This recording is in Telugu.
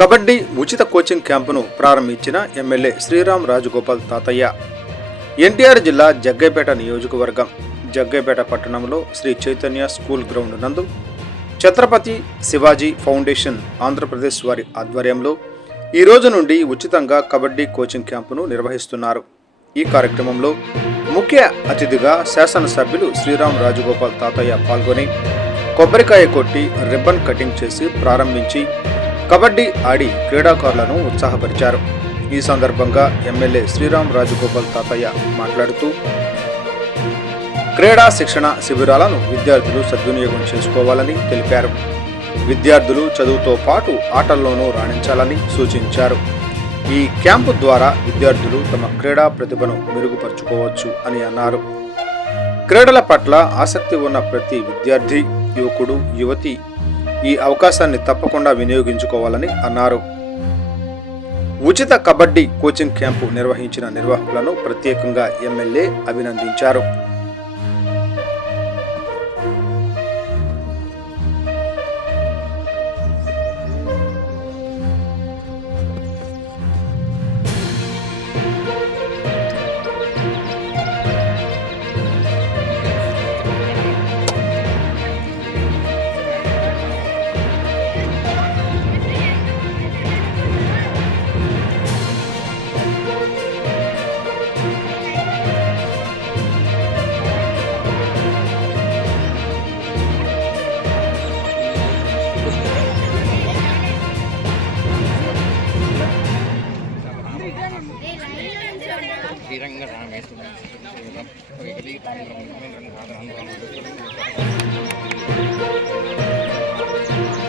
కబడ్డీ ఉచిత కోచింగ్ క్యాంపును ప్రారంభించిన ఎమ్మెల్యే శ్రీరామ్ రాజగోపాల్ తాతయ్య. ఎన్టీఆర్ జిల్లా జగ్గైపేట నియోజకవర్గం జగ్గైపేట పట్టణంలో శ్రీ చైతన్య స్కూల్ గ్రౌండ్ నందు ఛత్రపతి శివాజీ ఫౌండేషన్ ఆంధ్రప్రదేశ్ వారి ఆధ్వర్యంలో ఈ రోజు నుండి ఉచితంగా కబడ్డీ కోచింగ్ క్యాంపును నిర్వహిస్తున్నారు. ఈ కార్యక్రమంలో ముఖ్య అతిథిగా శాసనసభ్యులు శ్రీరామ్ రాజగోపాల్ తాతయ్య పాల్గొని కొబ్బరికాయ కొట్టి రిబ్బన్ కటింగ్ చేసి ప్రారంభించి కబడ్డీ ఆడి క్రీడాకారులను ఉత్సాహపరిచారు. ఈ సందర్భంగా ఎమ్మెల్యే శ్రీరామ్ రాజగోపాల్ తాతయ్య మాట్లాడుతూ క్రీడా శిక్షణ శిబిరాలను విద్యార్థులు సద్వినియోగం చేసుకోవాలని తెలిపారు. విద్యార్థులు చదువుతో పాటు ఆటల్లోనూ రాణించాలని సూచించారు. ఈ క్యాంపు ద్వారా విద్యార్థులు తమ క్రీడా ప్రతిభను మెరుగుపరుచుకోవచ్చు అని అన్నారు. క్రీడల పట్ల ఆసక్తి ఉన్న ప్రతి విద్యార్థి, యువకుడు, యువతి ఈ అవకాశాన్ని తప్పకుండా వినియోగించుకోవాలని అన్నారు. ఉచిత కబడ్డీ కోచింగ్ క్యాంపు నిర్వహించిన నిర్వాహకులను ప్రత్యేకంగా ఎమ్మెల్యే అభినందించారు. శ్రీరంగ రామేశ్వరం